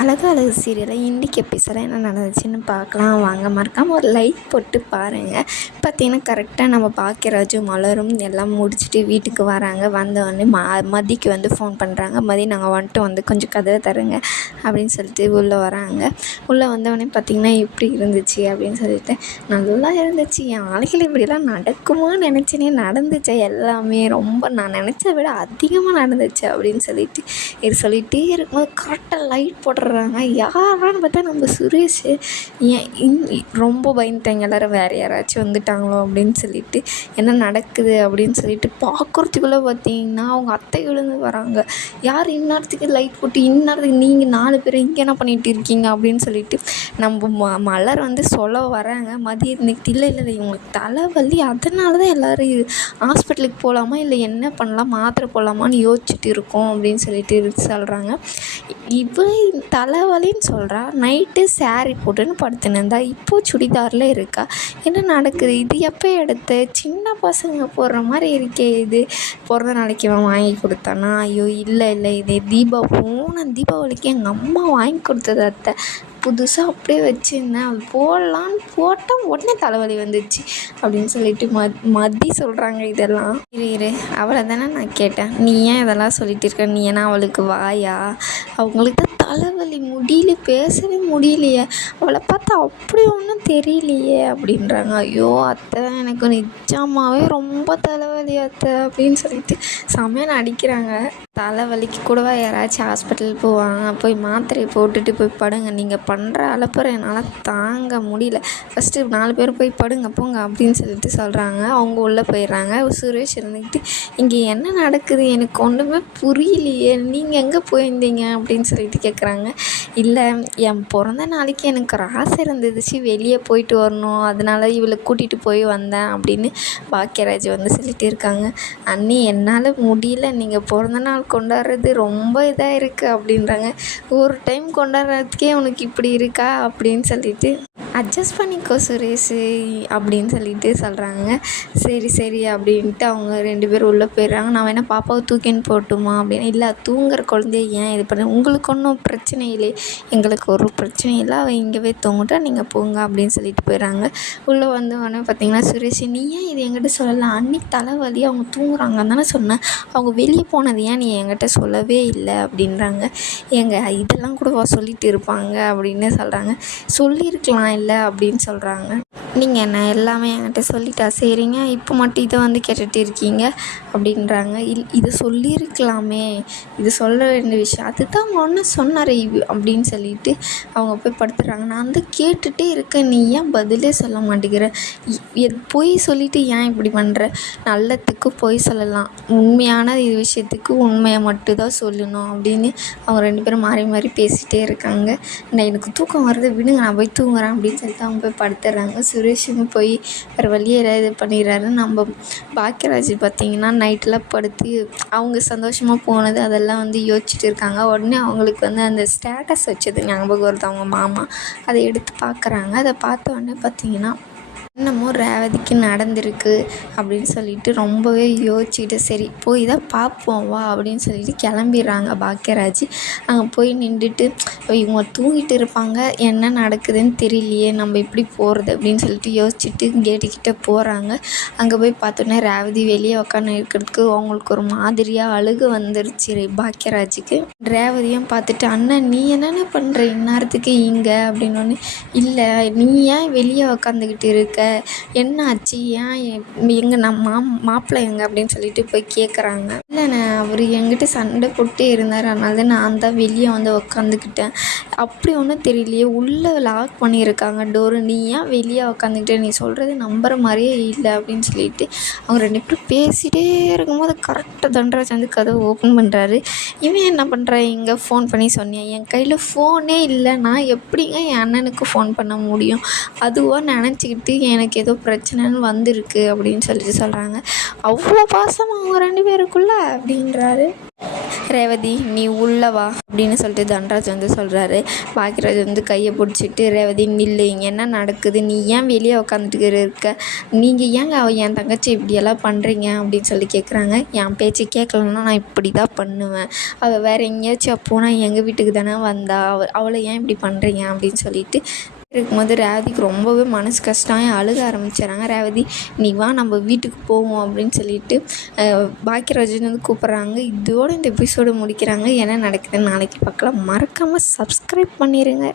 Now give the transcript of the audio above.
அழகு அழகு சீரியலில் இன்றைக்கி எபிசோடில் என்ன நடந்துச்சுன்னு பார்க்கலாம் வாங்க. மறக்காமல் ஒரு லைக் போட்டு பாருங்கள். பார்த்திங்கன்னா கரெக்டாக நம்ம பாக்கியராஜும் மலரும் எல்லாம் முடிச்சுட்டு வீட்டுக்கு வராங்க. வந்தவொடனே மதிக்கு வந்து ஃபோன் பண்ணுறாங்க. மதி நாங்கள் வந்துட்டு கொஞ்சம் கதவை தருங்க அப்படின்னு சொல்லிட்டு உள்ளே வராங்க. உள்ளே வந்தவொடனே பார்த்திங்கன்னா எப்படி இருந்துச்சு அப்படின்னு சொல்லிட்டு, நல்லா இருந்துச்சு, என் வாழ்க்கையில் இப்படிலாம் நடக்குமா நினச்சினே நடந்துச்சு, எல்லாமே ரொம்ப நான் நினச்சதை விட அதிகமாக நடந்துச்சு அப்படின்னு சொல்லிட்டு இது சொல்லிகிட்டே இருக்கும்போது கரெக்டாக லைட் போடுறாங்க. யாரான்னு பார்த்தா நம்ம சுரேஷ். ஏன் ரொம்ப பயந்துட்டாங்க எல்லோரும், வேறு யாராச்சும் வந்துட்டாங்களோ அப்படின்னு சொல்லிட்டு, என்ன நடக்குது அப்படின்னு சொல்லிட்டு பார்க்குறதுக்குள்ளே பார்த்திங்கன்னா அவங்க அத்தை விழுந்து வராங்க. யார் இந்நேரத்துக்கு லைட் போட்டு இந்நேரத்துக்கு நீங்கள் 4 பேர் இங்கே என்ன பண்ணிகிட்டு இருக்கீங்க அப்படின்னு சொல்லிட்டு நம்ம மலர் வந்து சொல்ல வராங்க. மதியத்துக்கு இல்லை இவங்களுக்கு தலைவலி, அதனால தான் எல்லோரும் ஹாஸ்பிட்டலுக்கு போகலாமா இல்லை என்ன பண்ணலாம், மாத்திரை போடலாமான்னு யோசிச்சுட்டு இருக்கோம் அப்படின்னு சொல்லிட்டு சொல்கிறாங்க. இவளே தலைவலின்னு சொல்கிறா, நைட்டு சாரீ போட்டுன்னு படுத்துனுந்தா, இப்போது சுடிதாரில் இருக்கா, என்ன நடக்குது, இது எப்போ எடுத்து சின்ன பசங்க போடுற மாதிரி இருக்கே, இது பிறந்த நாளைக்கு இவன் வாங்கி கொடுத்தானா, ஐயோ இல்லை இது போன தீபாவளிக்கு எங்கள் அம்மா வாங்கி கொடுத்தது அத்தை, புதுசாக அப்படியே வச்சுருந்தேன், அது போடலான்னு போட்டால் உடனே தலைவலி வந்துடுச்சு அப்படின்னு சொல்லிட்டு மதி சொல்கிறாங்க. இதெல்லாம் இரு அவளை தானே நான் கேட்டேன், நீ ஏன் இதெல்லாம் சொல்லிட்டு இருக்க, நீ ஏன்னா அவளுக்கு வாயா, அவங்களுக்கு தான் தலைவலி முடியல, பேசவே முடியலையே, அவளை பார்த்தா அப்படி ஒன்றும் தெரியலையே அப்படின்றாங்க. ஐயோ அத்தை எனக்கு நிஜமாவே ரொம்ப தலைவலி அத்தை அப்படின்னு சொல்லிட்டு செமையான அடிக்கிறாங்க. தலைவலிக்கு கூடவா யாராச்சும் ஹாஸ்பிட்டல் போவாங்க, போய் மாத்திரையை போட்டுட்டு போய் படுங்க, நீங்கள் பண்ணுற அலப்புறம் என்னால் தாங்க முடியல, ஃபஸ்ட்டு 4 பேர் போய் படுங்க போங்க அப்படின்னு சொல்லிட்டு சொல்கிறாங்க. அவங்க உள்ளே போயிடுறாங்க. சுரேஷ் இருந்துக்கிட்டு இங்கே என்ன நடக்குது எனக்கு ஒன்றுமே புரியலையே, நீங்கள் எங்கே போயிருந்தீங்க அப்படின்னு சொல்லிட்டு கேட்குறாங்க. இல்லை என் பிறந்த நாளைக்கு எனக்கு ஒரு ஆசை இருந்துச்சு, வெளியே போயிட்டு வரணும், அதனால் இவளை கூட்டிகிட்டு போய் வந்தேன் அப்படின்னு பாக்கியராஜ் வந்து சொல்லிகிட்டே இருக்காங்க. அண்ணி என்னால் முடியல, நீங்கள் பிறந்த நாள் கொண்டாடுறது ரொம்ப இதாக இருக்குது அப்படின்றாங்க. ஒரு டைம் கொண்டாடுறதுக்கே உனக்கு இப்படி இருக்கா அப்படின்னு சொல்லிட்டு, அட்ஜஸ்ட் பண்ணிக்கோ சுரேஷ் அப்படின்னு சொல்லிட்டு சொல்கிறாங்க. சரி அப்படின்ட்டு அவங்க 2 பேரும் உள்ளே போயிடுறாங்க. நான் வேணால் பாப்பாவை தூக்கின்னு போட்டுமா அப்படின்னு, இல்லை தூங்குற குழந்தைய ஏன் இது பண்ண, உங்களுக்கு ஒன்றும் பிரச்சனை இல்லை, எங்களுக்கு ஒரு பிரச்சனை இல்லை, அவள் இங்கேவே தூங்கிட்டா நீங்கள் போங்க அப்படின்னு சொல்லிட்டு போயிடுறாங்க. உள்ளே வந்தவொடனே பார்த்திங்கன்னா சுரேஷ், நீ ஏன் இது என்கிட்ட சொல்லலாம், அன்றைக்கி தலைவலி அவங்க தூங்குறாங்கன்னு தானே சொன்னேன், அவங்க வெளியே போனது ஏன் நீ என்கிட்ட சொல்லவே இல்லை அப்படின்றாங்க. இதெல்லாம் கூடவா சொல்லிட்டு இருப்பாங்க அப்படின்னு சொல்கிறாங்க. சொல்லியிருக்கலாம் இல்லை அப்படின்னு சொல்கிறாங்க. நீங்கள் என்ன எல்லாமே என்கிட்ட சொல்லிட்டா சரிங்க, இப்போ மட்டும் இதை வந்து கேட்டுகிட்டு இருக்கீங்க அப்படின்றாங்க. இதை சொல்லியிருக்கலாமே, இது சொல்ல வேண்டிய விஷயம், அதுதான் அவங்க ஒன்று சொன்னார் அப்படின்னு சொல்லிட்டு அவங்க போய் படுத்துடுறாங்க. நான் வந்து கேட்டுகிட்டே இருக்கேன், நீ ஏன் பதிலே சொல்ல மாட்டேங்கிற, பொய் சொல்லிவிட்டு ஏன் இப்படி பண்ணுற, நல்லத்துக்கு பொய் சொல்லலாம், உண்மையான இது விஷயத்துக்கு உண்மையை மட்டும்தான் சொல்லணும் அப்படின்னு அவங்க 2 பேரும் மாறி பேசிகிட்டே இருக்காங்க. எனக்கு தூக்கம் வருது விடுங்க, நான் போய் தூங்குறேன் அப்படின்னு சொல்லிட்டு அவங்க போய் படுத்துடுறாங்க. சுரேஷும் போய் வேறு வழியே இது பண்ணிடுறாரு. நம்ம பாக்கியராஜ் பார்த்திங்கன்னா நைட்டெலாம் படுத்து அவங்க சந்தோஷமாக போனது அதெல்லாம் வந்து யோசிச்சுட்டு இருக்காங்க. உடனே அவங்களுக்கு வந்து அந்த ஸ்டேட்டஸ் வச்சது ஞாபகம் வருது, அவங்க மாமா அதை எடுத்து பார்க்குறாங்க. அதை பார்த்த உடனே பார்த்திங்கன்னா என்னமோ ரேவதிக்கு நடந்திருக்கு அப்படின்னு சொல்லிட்டு ரொம்பவே யோசிச்சுட்டு, சரி போய் தான் பார்ப்போம் வா அப்படின்னு சொல்லிட்டு கிளம்பிடுறாங்க பாக்கியராஜ். அங்கே போய் நின்றுட்டு இவங்க தூங்கிட்டு இருப்பாங்க, என்ன நடக்குதுன்னு தெரியலையே, நம்ம எப்படி போகிறது அப்படின்னு சொல்லிட்டு யோசிச்சுட்டு கேட்டுக்கிட்ட போகிறாங்க. அங்கே போய் பார்த்தோன்னே ரேவதி வெளியே உட்காந்து இருக்கிறதுக்கு அவங்களுக்கு ஒரு மாதிரியாக அழுகு வந்துருச்சு பாக்கியராஜுக்கு. ரேவதியும் பார்த்துட்டு, அண்ணன் நீ என்னென்ன பண்ணுற இந்நேரத்துக்கு இங்கே அப்படின்னோடனே, இல்லை நீ ஏன் வெளியே உக்காந்துக்கிட்டு இருக்க, என்ன ஆச்சு, ஏன் எங்கே நம்ம மாப்பிள்ளை எங்கே அப்படின்னு சொல்லிட்டு போய் கேட்குறாங்க. இல்லைண்ணே அவர் என்கிட்ட சண்டை போட்டே இருந்தார், அதனால நான் தான் வெளியே வந்து உக்காந்துக்கிட்டேன், அப்படி ஒன்றும் தெரியலையே, உள்ளே லாக் பண்ணியிருக்காங்க டோரு, நீ ஏன் வெளியே உக்காந்துக்கிட்டே, நீ சொல்கிறது நம்புற மாதிரியே இல்லை அப்படின்னு சொல்லிட்டு அவங்க 2 பேரும் பேசிகிட்டே இருக்கும்போது கரெக்டாக தண்டராஜ் வந்து கதவை ஓப்பன் பண்ணுறாரு. இவன் என்ன பண்ணுறான், இங்கே ஃபோன் பண்ணி சொன்னேன், என் கையில் ஃபோனே இல்லை, நான் எப்படிங்க என் அண்ணனுக்கு ஃபோன் பண்ண முடியும், அதுவாக நினச்சிக்கிட்டு எனக்கு ஏதோ பிரச்சனைன்னு வந்திருக்கு அப்படின்னு சொல்லிட்டு சொல்கிறாங்க. அவ்வளோ பாசமாக அவங்க 2 பேருக்குள்ள அப்படின்றாரு. ரேவதி நீ உள்ள வா அப்படின்னு சொல்லிட்டு தன்ராஜ் வந்து சொல்கிறாரு. பாக்கியராஜ் வந்து கையை பிடிச்சிட்டு, ரேவதி நில்லு, இங்கே என்ன நடக்குது, நீ ஏன் வெளியே உட்காந்துட்டு இருக்க, நீங்கள் ஏங்க என் தங்கச்சி இப்படியெல்லாம் பண்ணுறீங்க அப்படின்னு சொல்லி கேட்குறாங்க. என் பேச்சு கேட்கலன்னா நான் இப்படி தான் பண்ணுவேன், அவள் வேறு எங்கேயாச்சும் போனால் எங்கள் வீட்டுக்கு தானே வந்தா, அவளை ஏன் இப்படி பண்ணுறீங்க அப்படின்னு சொல்லிட்டு இருக்கும்போது ரேவதிக்கு ரொம்பவே மனசு கஷ்டம், அழுக ஆரம்பிச்சிடறாங்க. ரேவதி நீ வா நம்ம வீட்டுக்கு போவோம் அப்படின்னு சொல்லிட்டு பாக்கியராஜன் வந்து கூப்பிட்றாங்க. இதோடு இந்த எபிசோடு முடிக்கிறாங்க. என்ன நடக்குதுன்னு நாளைக்கு பார்க்கலாம். மறக்காமல் சப்ஸ்கிரைப் பண்ணிடுங்க.